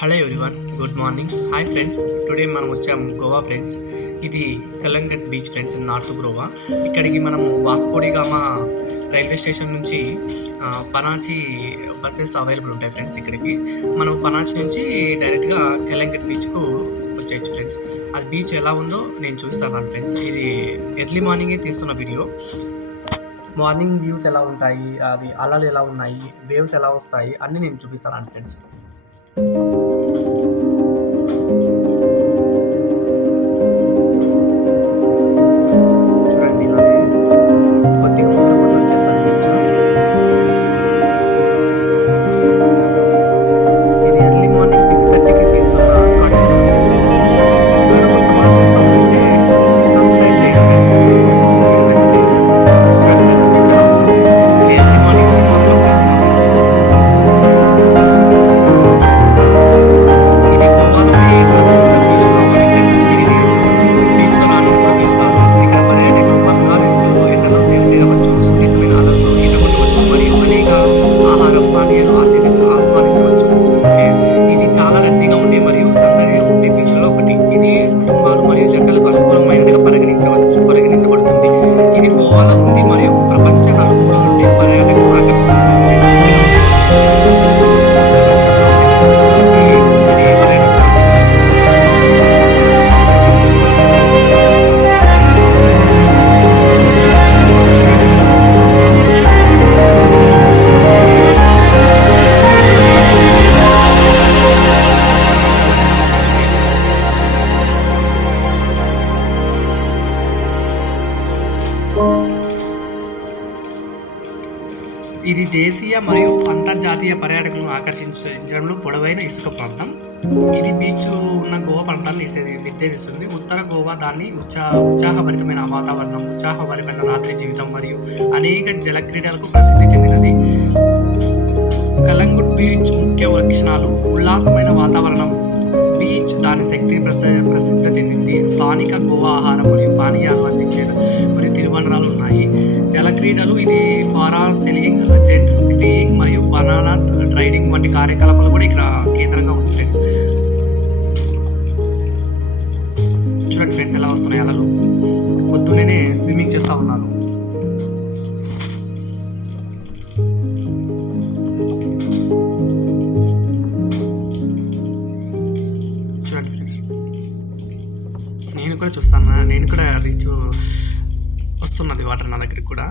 Hello everyone, good morning. Hi friends, today మనం వచ్చాము Goa friends. ఇది Calangute beach friends in north Goa. ఇక్కడికి మనము వాస్కోడిగామా రైల్వే స్టేషన్ నుంచి పనాచి బస్సెస్ అవైలబుల్ ఉంటాయి ఫ్రెండ్స్. ఇక్కడికి మనం పనాచి నుంచి డైరెక్ట్గా కలంగట్ బీచ్కు వచ్చేయచ్చు ఫ్రెండ్స్. అది బీచ్ ఎలా ఉందో నేను చూస్తాను ఫ్రెండ్స్. ఇది ఎర్లీ మార్నింగే తీస్తున్న వీడియో. మార్నింగ్ వ్యూస్ ఎలా ఉంటాయి, అవి అలలు ఎలా ఉన్నాయి, వేవ్స్ ఎలా వస్తాయి అన్నీ నేను చూపిస్తాను ఫ్రెండ్స్. చూడండి, ఇలానే కొద్దిగా ముందర పోతే వచ్చేస్తుంది బీచ్. ఇది ఎర్లీ మార్నింగ్ 6:30కి తీస్తున్న కాంటెంట్ ఫ్రెండ్స్. ఎవరైనా కొత్త వాళ్ళు చూస్తూ ఉంటే సబ్స్క్రైబ్ చేయండి ఫ్రెండ్స్. వీడియో నచ్చితే. చూడండి ఫ్రెండ్స్, ఇది చాలా ఎర్లీ మార్నింగ్ 6 o'clock తీస్తున్నాను. ఇది గోవాలోని ప్రసిద్ధ బీచ్లో ఒకటి ఫ్రెండ్స్. దీనిని బీచ్లో రాని కూడా పిలుస్తారు. ఇక్కడ పర్యాటకులు బంగారు ఇసుకలో ఎండలో సేద తీరవచ్చు, సున్నితమైన అలల్లో ఈత కొట్టవచ్చు మరియు అనేక ఆహార పానీయాలు ఆస్వాదించవచ్చు. ఓకే, ఇది చాలా రద్దీగా ఉండే మరియు సౌందర్యం ఉండే బీచ్లలో ఒకటి. ఇది కుటుంబాలు మరియు జంటలకు అనుకూలమైనదిగా పరిగణించబడుతుంది. ఇది గోవాలో ఉంది మరియు ప్రపంచ నలుమూలల నుండి పర్యాటకులను ఆకర్షిస్తుంది ఫ్రెండ్స్. ప్రపంచంలో అన్ని నలుమూలల నుండి ఇది పర్యాటకులను ఆకర్షిస్తుంది. ఇది దేశీయ మరియు అంతర్జాతీయ పర్యాటకులను ఆకర్షించడంలో పొడవైన ఇసుక ప్రాంతం. ఇది బీచ్ ఉన్న గోవా ప్రాంతాన్ని నిర్దేశిస్తుంది. ఉత్తర గోవా దాన్ని ఉత్సాహభరితమైన వాతావరణం, ఉత్సాహభరితమైన రాత్రి జీవితం మరియు అనేక జల క్రీడలకు ప్రసిద్ధి చెందినది. కలంగుట్ బీచ్ ముఖ్య లక్షణాలు: ఉల్లాసమైన వాతావరణం. బీచ్ దాని శక్తిని ప్రసిద్ధి చెందింది. స్థానిక గోవా ఆహారం మరియు పానీయాలు అందించే మరియు తినుబండరాలు ఉన్నాయి. జల క్రీడలు: ఇది ఫారా సెలింగ్, జెట్ స్కీయింగ్ మరియు బనానా రైడింగ్ వంటి కార్యకలాపాలు కూడా ఇక్కడ కేంద్రంగా ఉంది ఫ్రెండ్స్. చూడండి ఫ్రెండ్స్, ఎలా వస్తున్నాయి అలలు. పొద్దున్నే స్విమ్మింగ్ చేస్తూ ఉన్నాను. చూడండి ఫ్రెండ్స్, నేను కూడా చూస్తాను. నేను కూడా అది వస్తున్నది వాటర్ నా దగ్గరికి కూడా.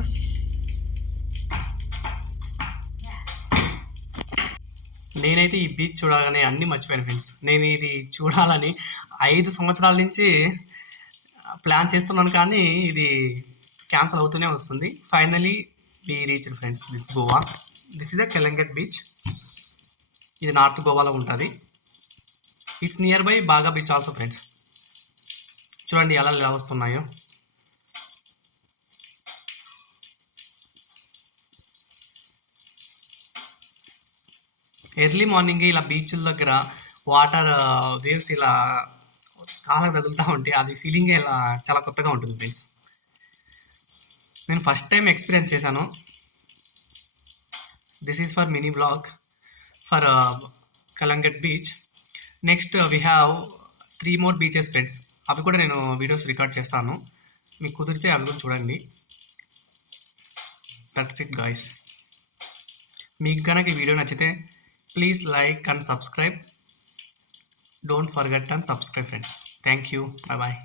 నేనైతే ఈ బీచ్ చూడగానే అన్నీ మర్చిపోయాను ఫ్రెండ్స్. నేను ఇది చూడాలని 5 సంవత్సరాల నుంచి ప్లాన్ చేస్తున్నాను, కానీ ఇది క్యాన్సిల్ అవుతూనే వస్తుంది. Finally we reached friends this Goa. This is the Calangute beach. ఇది నార్త్ గోవాలో ఉంటుంది. It's nearby Baga beach also friends. చూడండి అలా ఎలా వస్తున్నాయో. ఎర్లీ మార్నింగ్ ఇలా బీచ్ల దగ్గర వాటర్ వేవ్స్ ఇలా కాళ్ళకు తగులుతూ ఉంటే అది ఫీలింగ్ ఇలా చాలా కొత్తగా ఉంటుంది ఫ్రెండ్స్. నేను ఫస్ట్ టైం ఎక్స్పీరియన్స్ చేశాను. This is for mini vlog for Calangute beach. Next we have 3 more beaches friends. అవి కూడా నేను వీడియోస్ రికార్డ్ చేస్తాను. మీకు కుదిరితే అవి కూడా చూడండి. That's it guys. మీకు కనుక ఈ వీడియో నచ్చితే please like and subscribe. Don't forget and subscribe friends. Thank you. Bye bye.